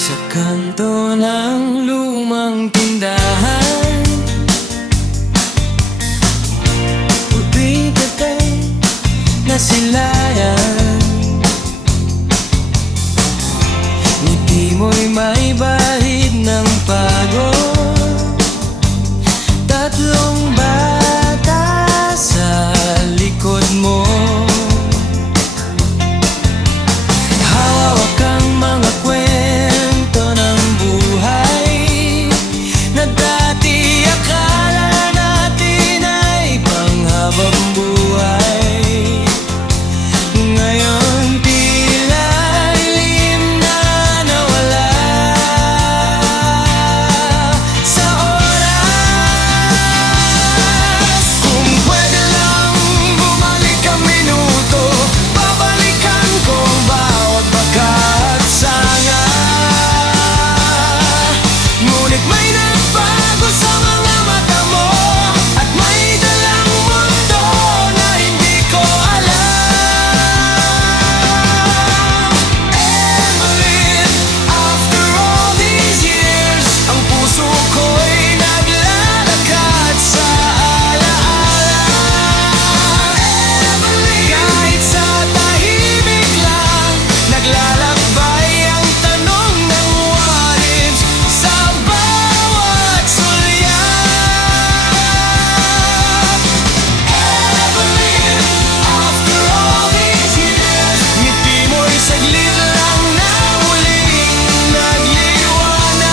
Sa kanto ng lumang tindahan, puting tatay na silayan. Ngiti mo'y may bahid ng pagod. Tatlong bata sa likod mo. Hawak ang mga kwento ng buhay na dati akala natin ay panghabang buhay. Ngayon tila ilim na nawala sa oras. Kung pwede lang bumalik ang minuto, babalikan ko ang bawat baka at sanga. Ngunit may nagbago sa mga mata mo, at may dalang mundo na hindi ko alam. Evelyn, after all these years, ang puso ko'y naglalakad sa alaala. Evelyn, kahit sa tahimik lang, naglalakbay ang tanong ng what ifs sa bawat sulyap. Evelyn, after all these years, ngiti mo'y saglit lang na muling nagliwanag.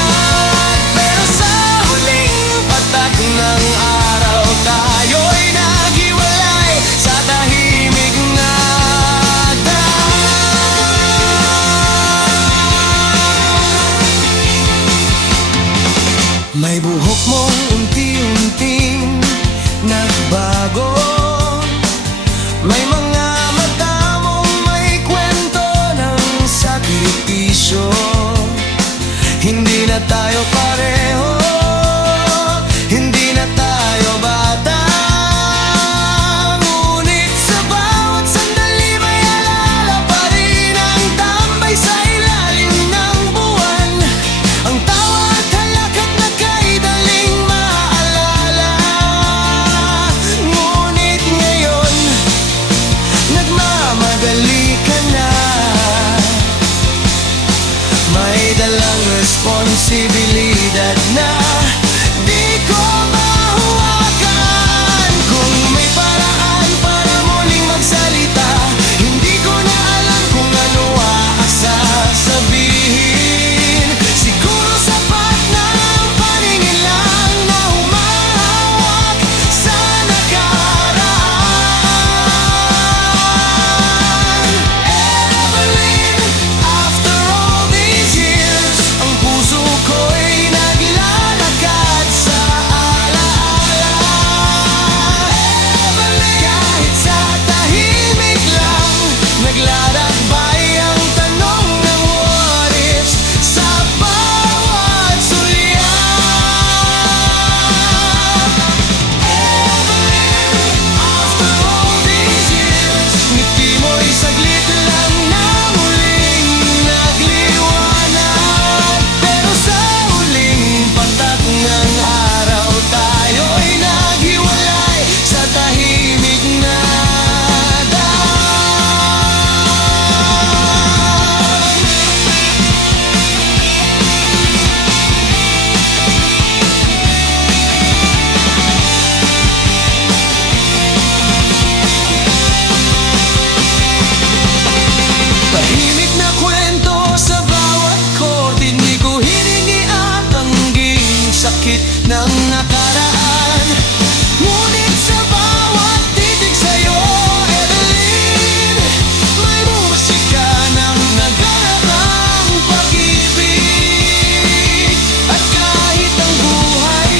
Pero sa huling patak ng araw, tayo'y naghiwalay sa tahimik na daan. May buhok mong unti-unting nagbago. May mga mata mong may kwento ng sakripisyo. Hindi na tayo pareho, hindi na tayo bata. Ngunit sa bawat sandali may alala pa rin ang tambay sa ilalim ng buwan. Ang tawa at halakat na kay daling maalala. Ngunit ngayon, nagmamadali ka na. May dalang responsibilidad na di ko mahuwakan. Kung may paraan para muling magsalita, hindi ko na alam kung ano ang sasabihin. Siguro sapat na ang paningin lang na humahawak sa nakaraan. Evelyn, after all these years, ang puso ko'y naglalakad sa alaala. Evelyn, kahit sa tahimik lang, naglalakbay ang tanong ng what ifs sa bawat sulyap. Evelyn, after all these years, ngiti mo'y saglit lang na muling nagliwanag. Pero sa huling patak ng araw, tayo'y naghiwalay sa tahimik na daan. Tahimik na kwento sa bawat korte, hindi ko hiningi ang tangging sakit ng nakaraan. Ngunit sa bawat titig sa'yo, Evelyn, may musika ng nagarang pag-ibig. At kahit ang buhay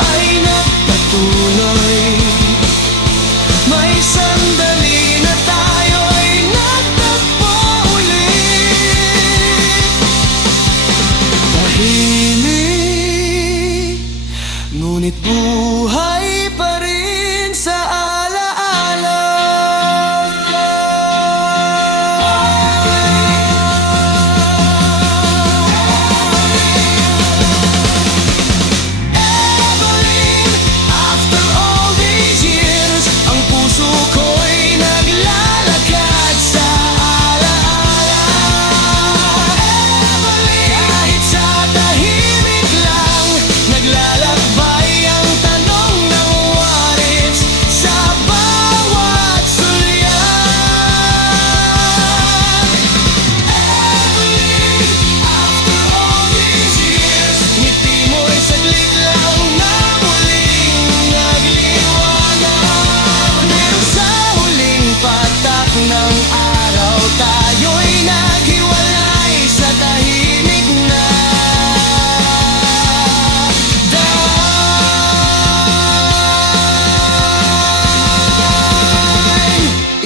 ay nagpatuloy, may sandali na tayo'y nagtagpo ulit. Tahimik, ngunit buhay pa rin sa alaala.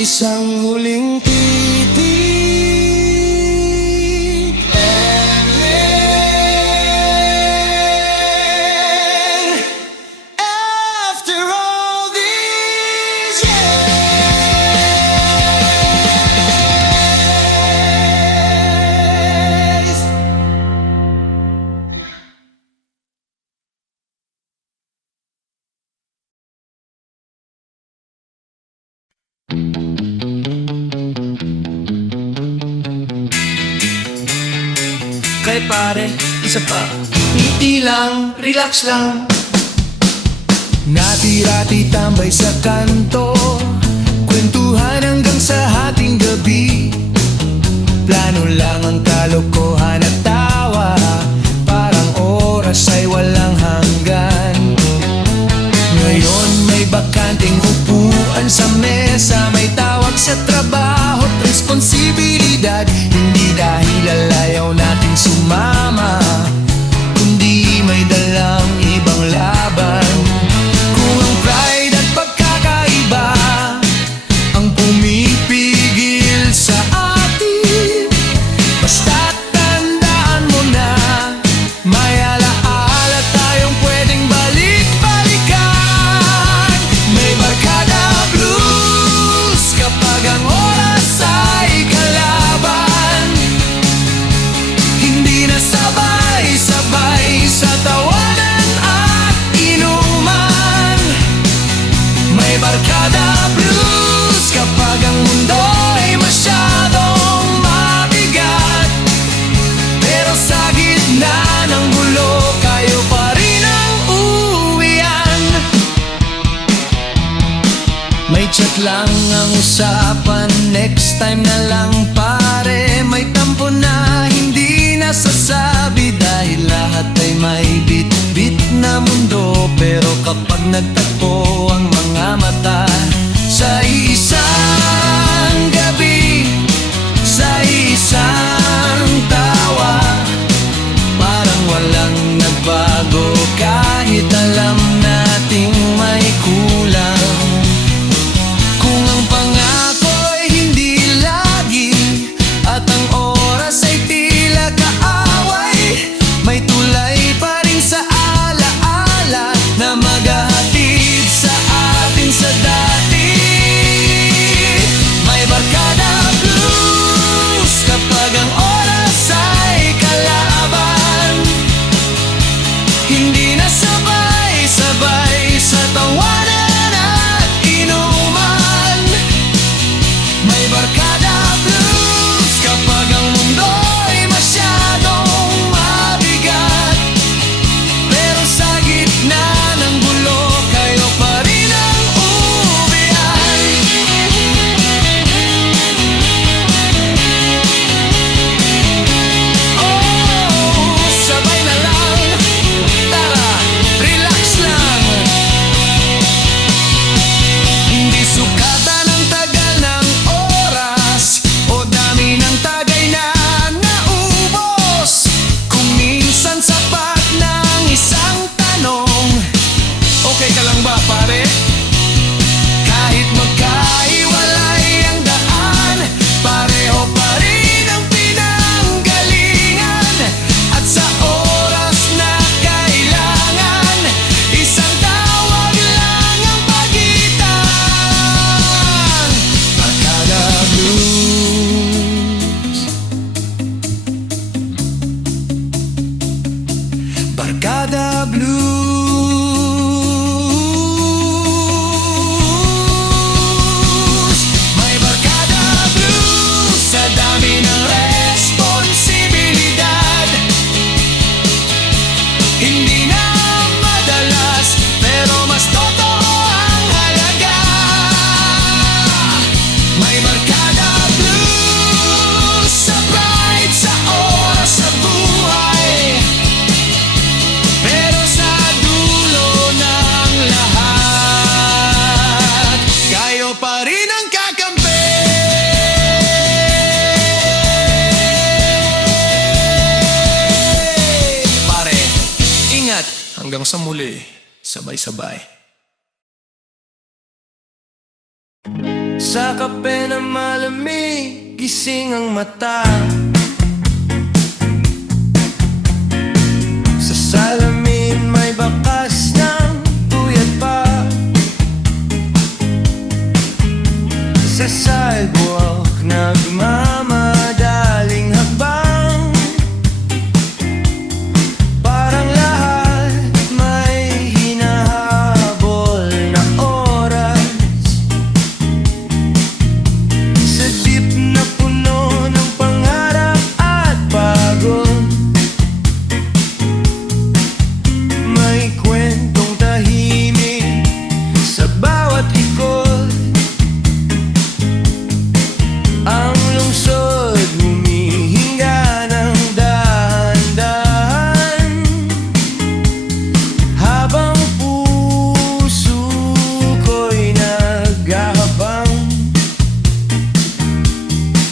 Isang huling titig and then after all these years. Kay pare, isa pa. Ngiti lang, relax lang. Natira-ti tambay sa kanto, kwentuhan hanggang sa hating gabi. Plano lang ang kalokohan at tawa, parang oras ay walang hanggan. Ngayon may bakanting upuan sa mesa, may tawag sa trabaho at responsibilidad. Hindi dahil alayaw natin sumama, kundi may dalang ibang laban. Kung ang pride at pagkakaiba ang pumipigil sa atin, basta't tandaan mo na may alaala tayong pwedeng balik-balikan. May barkada blues kapag ang oras ay kalaban. Hindi na sabay-sabay sa tawanan at inuman. May barkada blues kapag ang mundo ay masyadong mabigat, pero sa gitna ng gulo kayo pa rin ang uwian. May chat lang ang usapan, next time na lang pare. May tampo na hindi nasasabi dahil lahat ay may bit-bit na mundo. Pero kapag nagtagpo ang mga mata sa isang gabi, sa isang tawa, parang walang nagbago kahit alam nating may kulang. Kung ang pangako'y hindi lagi at ang oras ay tila kaaway, may tulay pa rin sa alaala na maghahatid sa atin sa dati. May barkada blues kapag ang oras ay kalaban. Hindi na sabay-sabay sa tawanan at inuman. May barkada blues kapag ang mundo ay masyadong mabigat, pero sa gitna ng gulo kayo pa rin ang uwian. Oh, sabay na lang, tara, relax lang. Hindi sukatan ang tagal ng oras o dami ng tagay na naubos. Kung minsan sapat ng isang tanong, okay ka lang ba pare? Kahit magkahiwalay ang daan, pareho pa rin ang pinanggalingan. At sa oras na kailangan, isang tawag lang ang pagitan. Barkada Blues. Barkada Blues. May barkada blues sa dami ng responsibilidad. Hindi na madalas, pero mas totoo ang halaga. May barkada blues sa pride, sa oras, sa buhay, pero sa dulo ng lahat, kayo pa rin ang kakampi. Pare, ingat hanggang sa muli, sabay-sabay. Sa kape na malamig, gising ang mata. Sa salamin may bakas ng puyat pa. Sa sidewalk nagmamadaling hakbang. Parang lahat may hinahabol na oras. Sa jeep na puno ng pangarap at pagod, may kwentong tahimik sa bawat ikot. Ang lungsod humihinga ng dahan-dahan, habang puso ko'y naghahabang.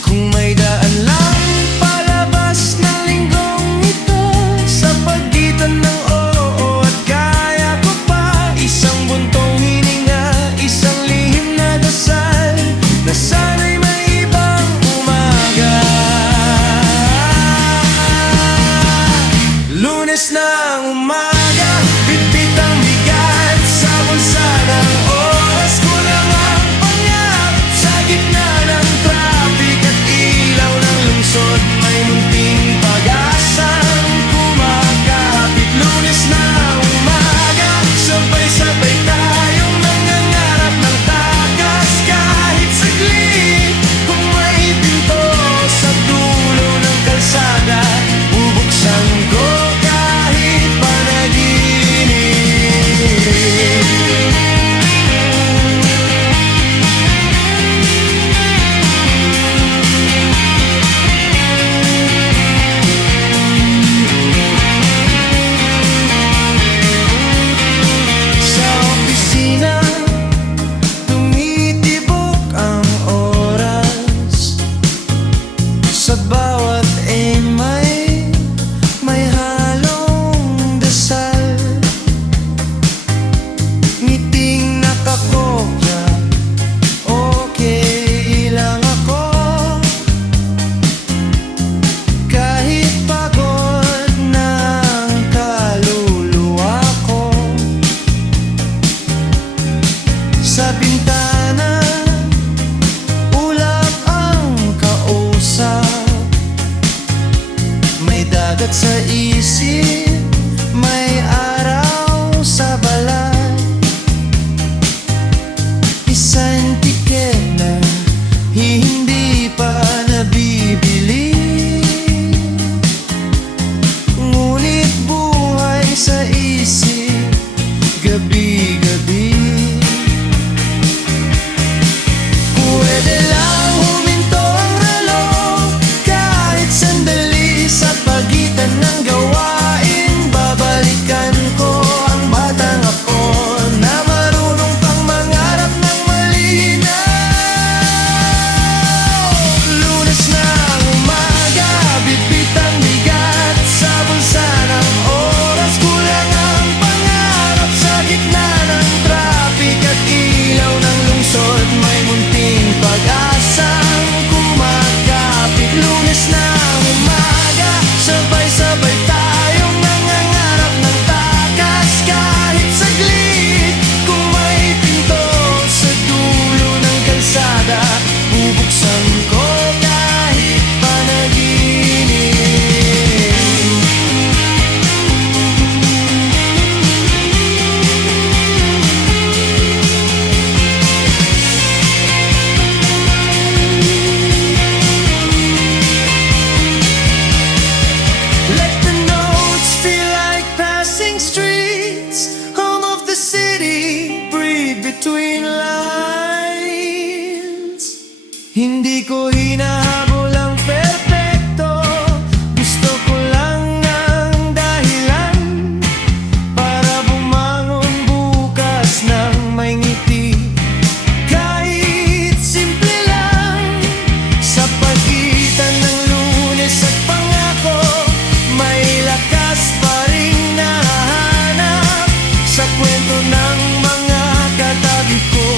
Kung may daan lang palabas ng linggong ito, sa pagitan ng oo at kaya ko pa, isang buntong hininga, isang lihim na dasal, na sana'y may ibang umaga. Lunes ng umaga, bitbit ang bigat sa bulsa ng oras. Kulang ang pangarap sa gitna ng traffic at ilaw ng lungsod. May munting pag-asang kumakapit. Lunes na umaga, sabay-sabay tayong nangangarap ng takas. Kahit saglit, kung may pinto sa dulo ng kalsada, bubuksan ko kahit panaginip. Sa opisina, tumitibok ang oras. Sa bawat may halong dasal. Ngiting nakakopya, okay lang ako. Kahit pagod na ang kaluluwa ko. Sa bintana, ulap ang kausap. May dagat sa isip, may araw sa balat. Isang tiket na hindi pa nabibili, ngunit buhay sa isip, gabi-gabi. Pwede lang huminto ang reloj, kahit sandali sa pagitan ng gawain. Babalikan ko ang batang ako na marunong pang mangarap ng malinaw. Lunes na umaga, bitbit ang bigat sa bulsa ng oras. Kulang ang pangarap sa gitna ng traffic at ilaw ng lungsod. May munting pag-asang kumakapit. Lunes na umaga, sabay-sabay tayong nangangarap ng takas. Kahit saglit, kung may pinto sa dulo ng kalsada, bubuksan ko kahit panaginip. Let the notes feel like passing streets, home of the city, breathe between lines. Hindi ko hinahabol ang perpekto, gusto ko lang ng dahilan para bumangon bukas ng may ngiti. Kahit simple lang, sa pagitan ng Lunes at pangako, may lakas pa rin nahahanap sa kwento ng mga katabi ko.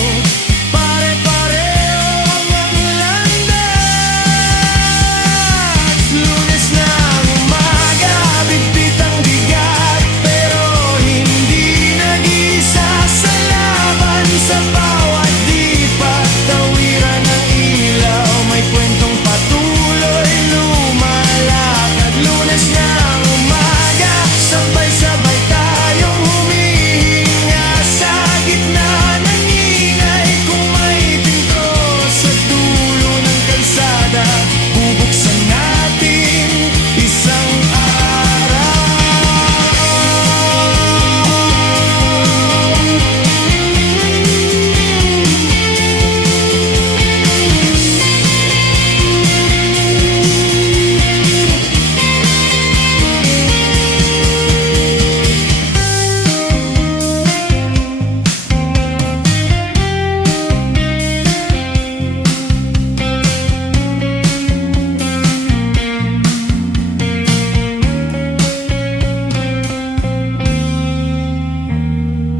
Pare-pareho Sa bawat lipat, tawiran ng ilaw, may kwentong patuloy lumalakad. Lunes ng umaga, sabay-sabay tayong humihinga sa gitna ng ingay. Kung may pinto sa dulo ng kalsada, bubuksan natin isang araw.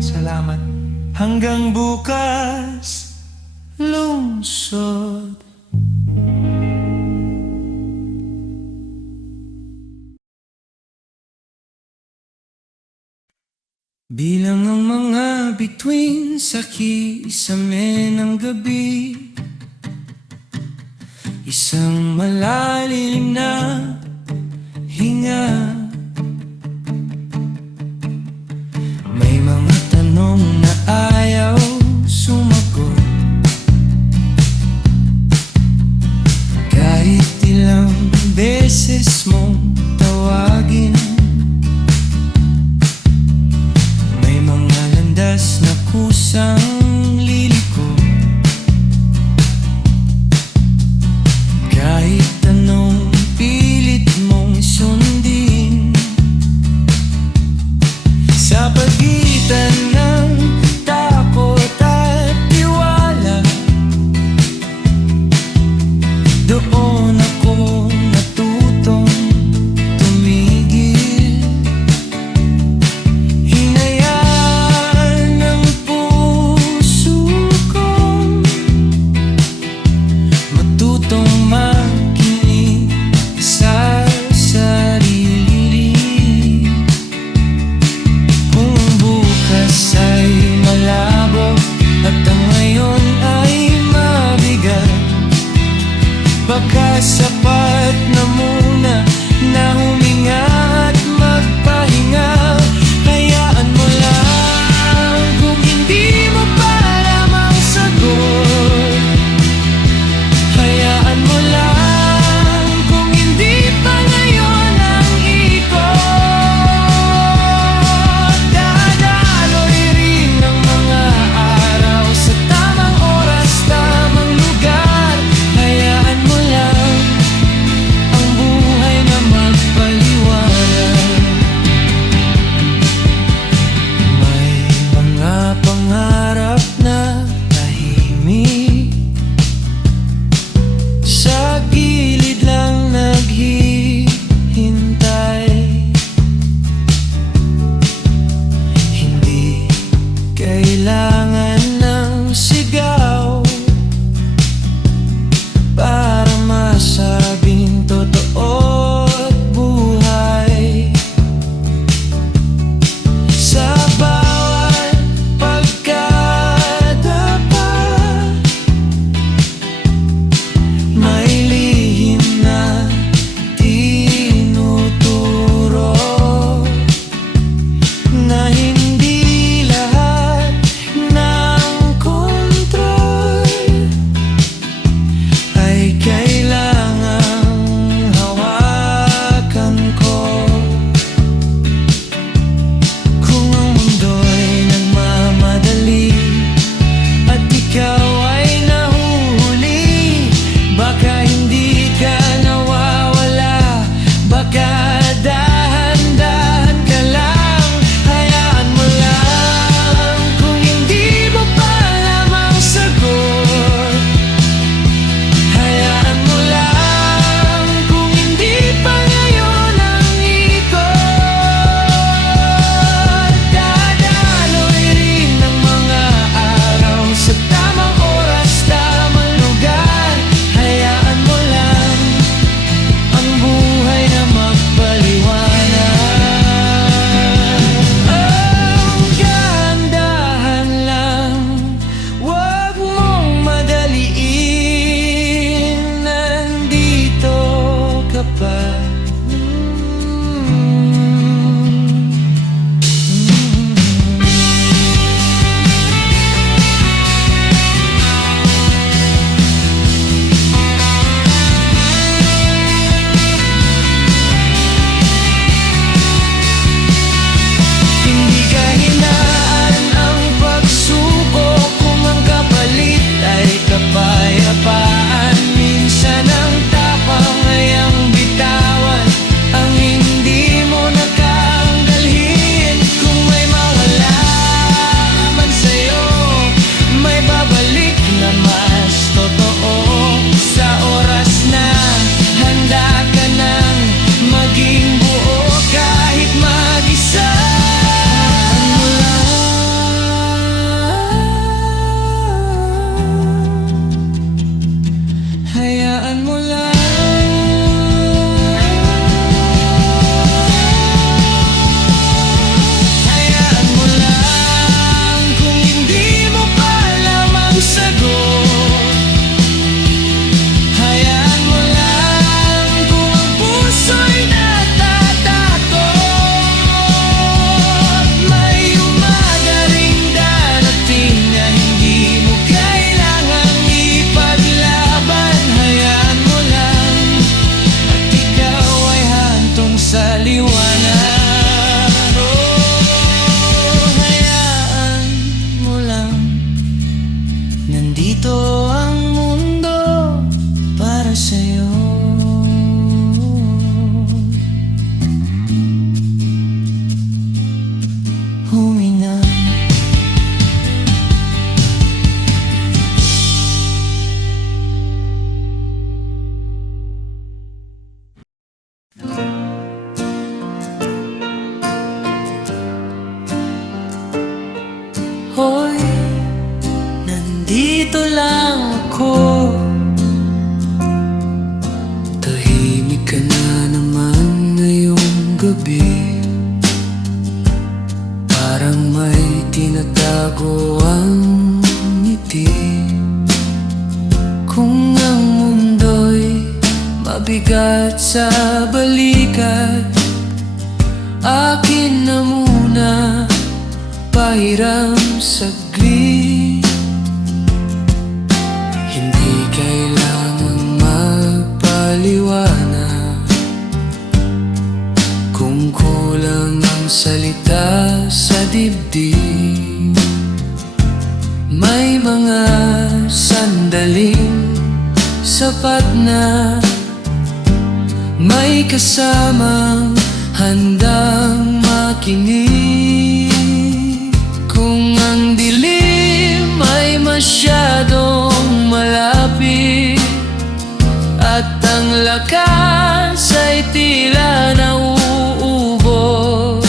Salamat. Hanggang bukas, lungsod. Bilang ang mga bituin sa kisame ng gabi, isang malalim na hinga. May mga tanong na ayaw sumagot, kahit ilang beses mong tawagin. May mga landas na kusang liliko, kahit anong pilit mong sundin. Sa pagitan ng takot Nandito ang mundo para sa'yo. Huminga. Hoy, nandito lang ako. Tahimik ka na naman ngayong gabi. Parang may tinatago ang ngiti. Kung ang mundo'y mabigat sa balikat, akin na muna pahiram saglit. Hindi kailangang magpaliwanag kung kulang ang salita sa dibdib. May mga sandaling sapat na may kasamang handang makinig. Kung ang dilim ay masyadong malapit at ang lakas ay tila nauubos,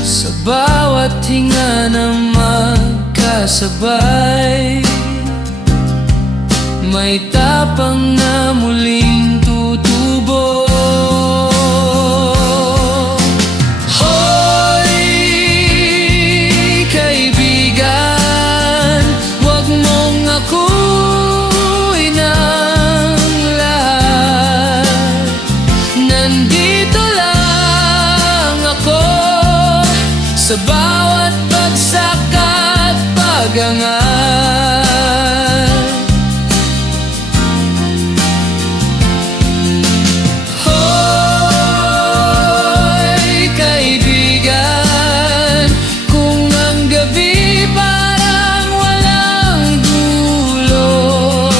sa bawat hinga na magkasabay, may tapang na muling tutubo. Sa bawat bagsak at pagangat, hoy kaibigan, kung ang gabi parang walang dulo,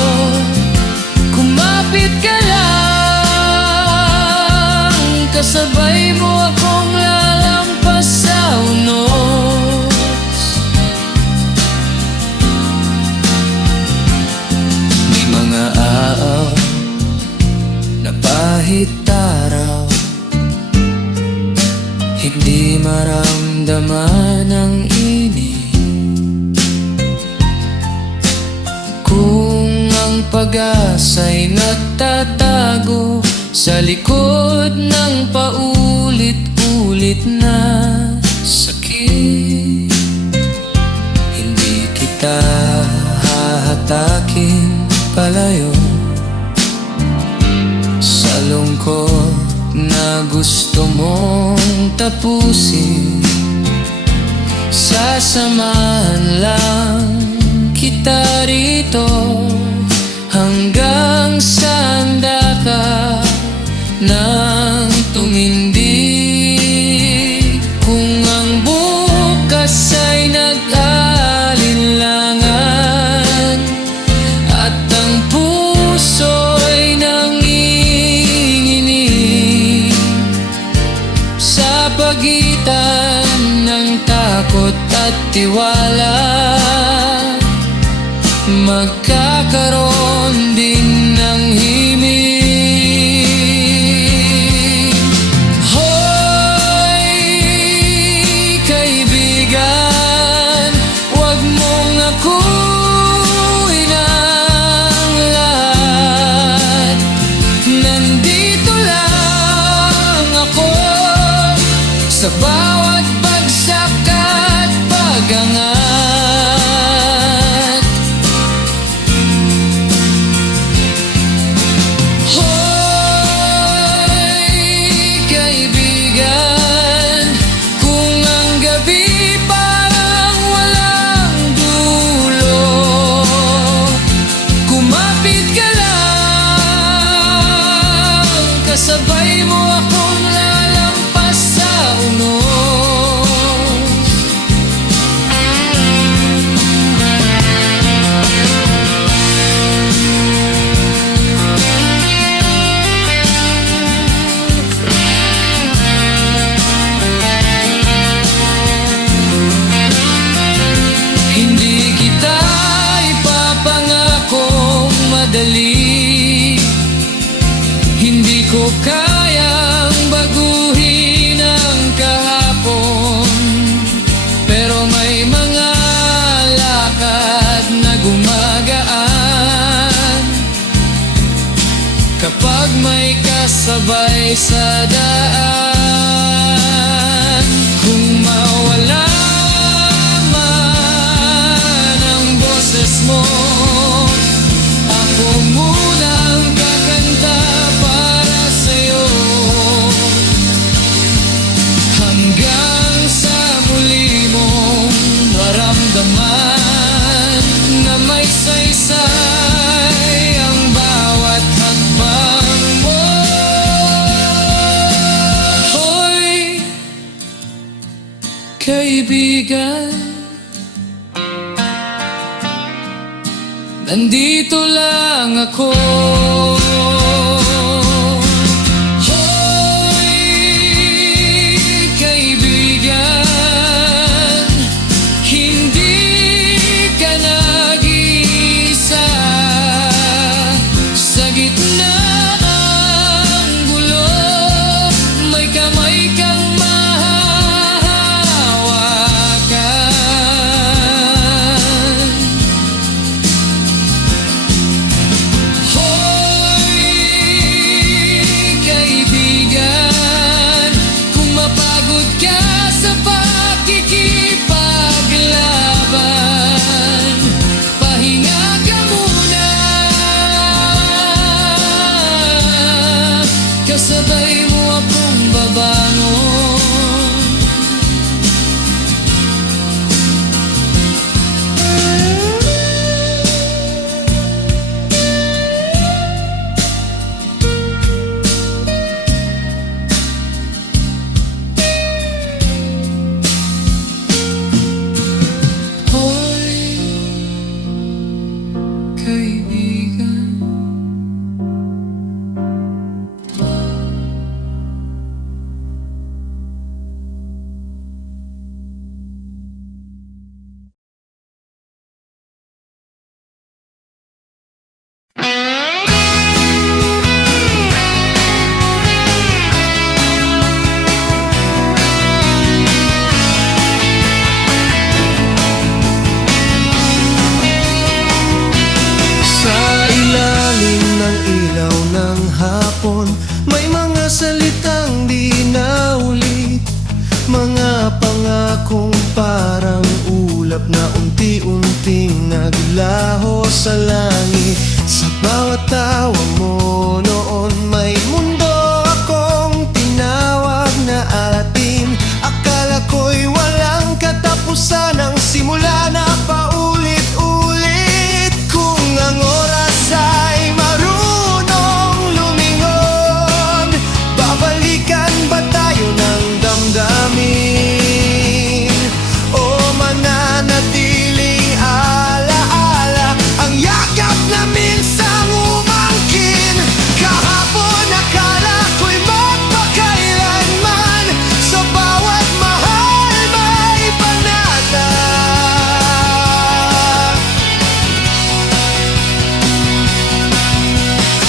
kumapit ka lang, kasabay mo akong lalampas sa unos. May mga aaw na pahit araw, hindi maramdaman ang init. Kung ang pag-asa'y nagtatago sa likod ng paulit-ulit na sakit, hindi kita hahatakin palayo sa lungkot na gusto mong tapusin. Sasamahan lang kita rito hanggang sa handa ka nang tumindig. Kung ang bukas ay nag-alinlangan at ang puso'y nanginginig sa pagitan ng takot at tiwala, magkakaroon din ng himig. Hoy kaibigan, wag mong akuin ang lahat. Nandito lang ako sa bawat bagsak at pagangat. may kasabay sa daan. Kung mawala man ang boses mo, ako muna ang kakanta para sa'yo. Hanggang sa muli mong maramdaman na may saysay ang bawat hakbang mo. Hoy, kaibigan, nandito lang ako. Hoy, kaibigan, hindi ka nag-iisa. Sa gitna ng gulo, may kamay kang mahahawakan. Hoy, kaibigan, kung mapagod ka sa pakikipaglaban, pahinga ka muna, kasabay mo akong babangon. Hoy, kaibigan, sa ilalim ng ilaw ng hapon, may mga salitang di naulit, mga pangakong parang ulap na unti-unting naglaho sa langit. Sa bawat tawa mo noon, may mundo akong tinawag na atin. Akala ko'y walang katapusan ang simula na paulit-ulit. Kung ang oras ay marunong lumingon, babalikan ba tayo ng damdamin? O mananatiling alaala ang yakap na minsang umangkin? Kahapon akala ko'y magpakailanman, sa bawat mahal may panata.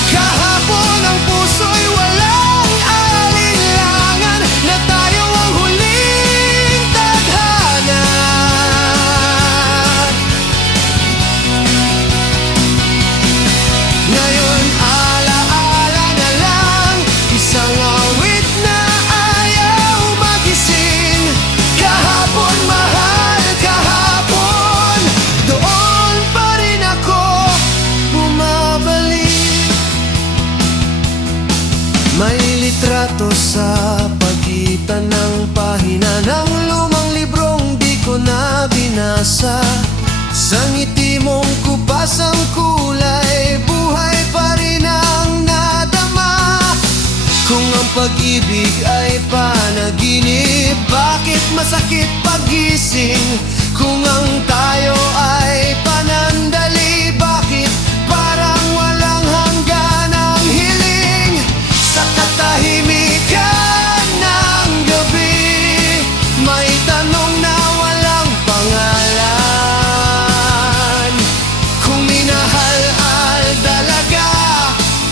Kahapon ang puso'y walang alinlangan, na tayo ang huling tadhana. Ngayon alaala na lang, isang awit na ayaw magising. Kahapon mahal, kahapon, doon pa rin ako bumabalik. May litrato sa pagitan ng pahina ng lumang librong di ko na binasa. Sa ngiti mong kupas ang kulay, buhay pa rin ang nadama. Kung ang pag-ibig ay panaginip, bakit masakit pagising? Kung ang tayo ay panandali, bakit parang walang hanggan ang hiling? Sa katahimikan ng gabi, may tanong na walang pangalan. Kung minahal-hal talaga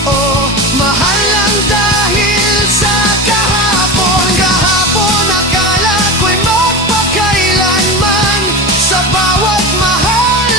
o mahal lang dahil sa kahapon. Kahapon akala ko'y magpakailanman, sa bawat mahal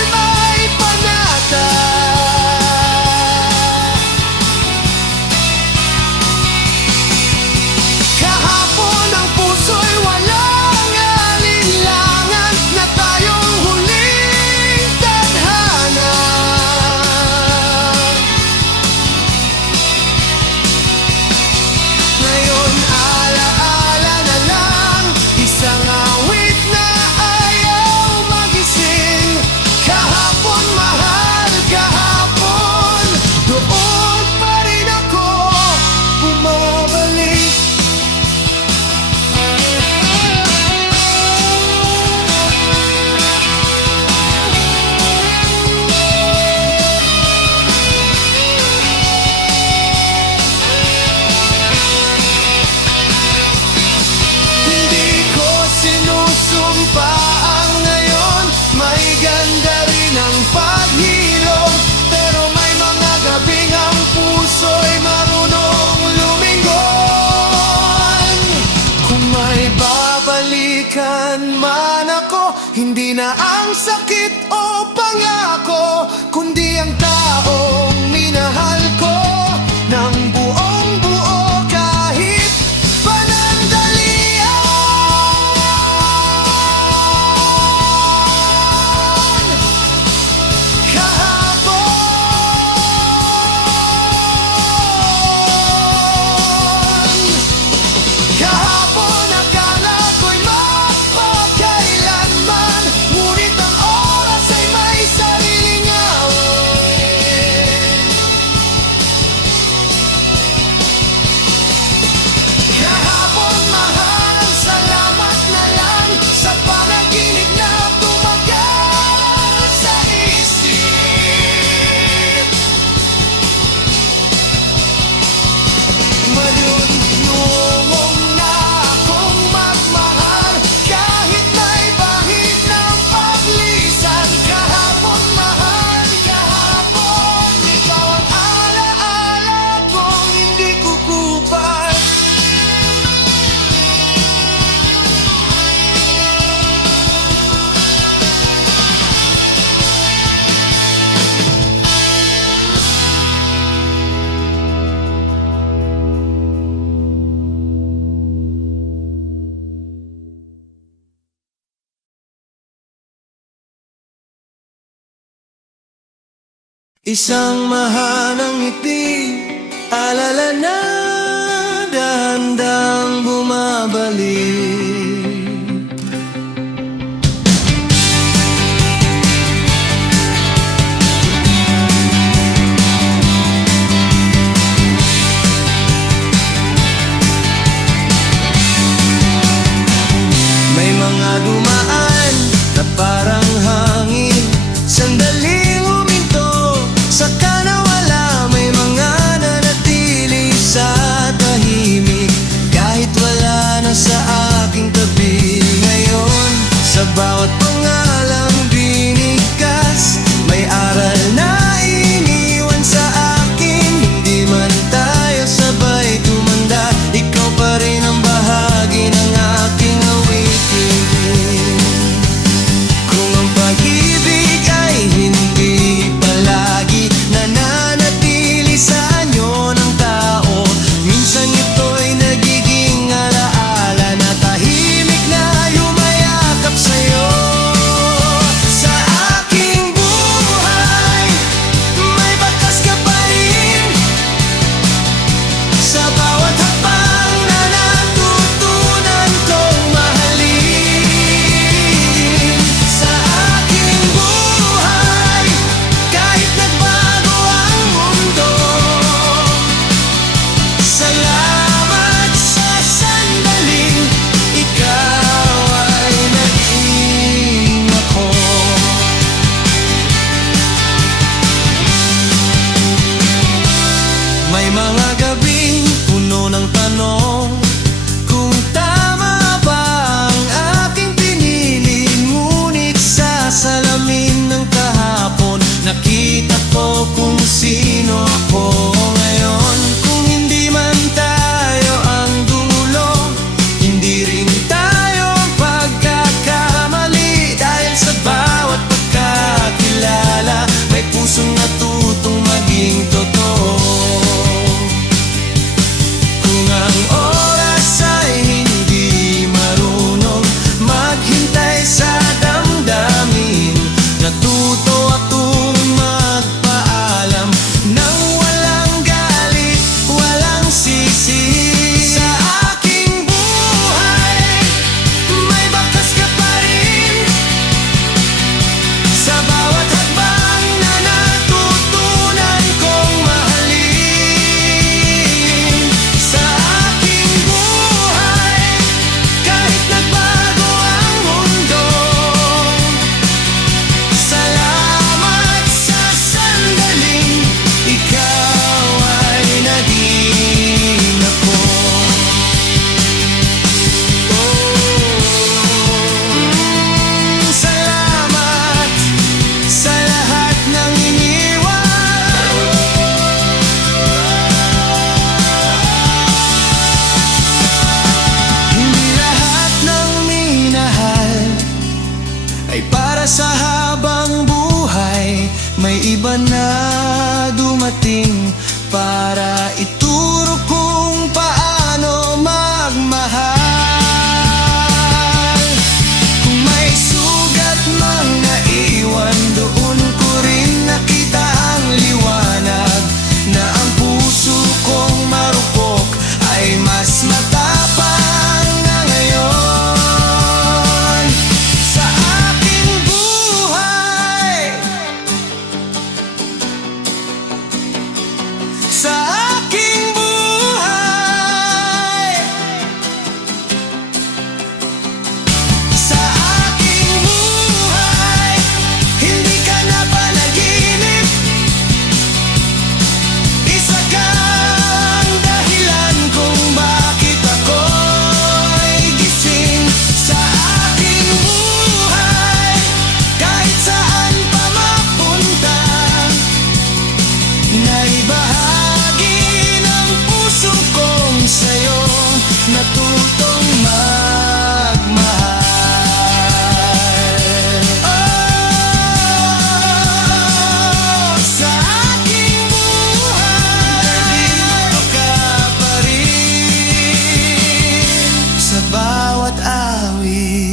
Hindi na ang sakit o pangako, kundi ang taong minahal ko ng buong buo kahit panandalian. Kahapon akala ko'y mapagkailanman, ngunit ang oras ay may sariling awit. Kahapon mahal, salamat na lang sa panaginip na tumagal sa isip. Marunong na akong magmahal kahit may bahid ng paglisan. Kahapon mahal, kahapon ikaw ang alaala kong hindi kukupat. Isang mahanang ngiti, alala na dahan-dahang bumabalik. May mga dumaan na parang hangin, sandaling huminto, saka nawala. May mga nanatili sa tahimik kahit wala na sa akin. May iba na dumating para ituro kung paano magmahal. Kung may sugat mang naiwan, doon ko rin nakita ang liwanag, na ang puso kong marupok ay mas matapang na ngayon. Sa aking buhay, sa aking buhay, sa aking buhay, hindi ka na panaginip. Isa kang dahilan kung bakit ako'y gising. Sa aking buhay, kahit saan pa mapunta, naibahagi ng puso kong sa'yo, natutong magmahal. Oh, sa aking buhay, nandito ka pa rin sa bawat awit.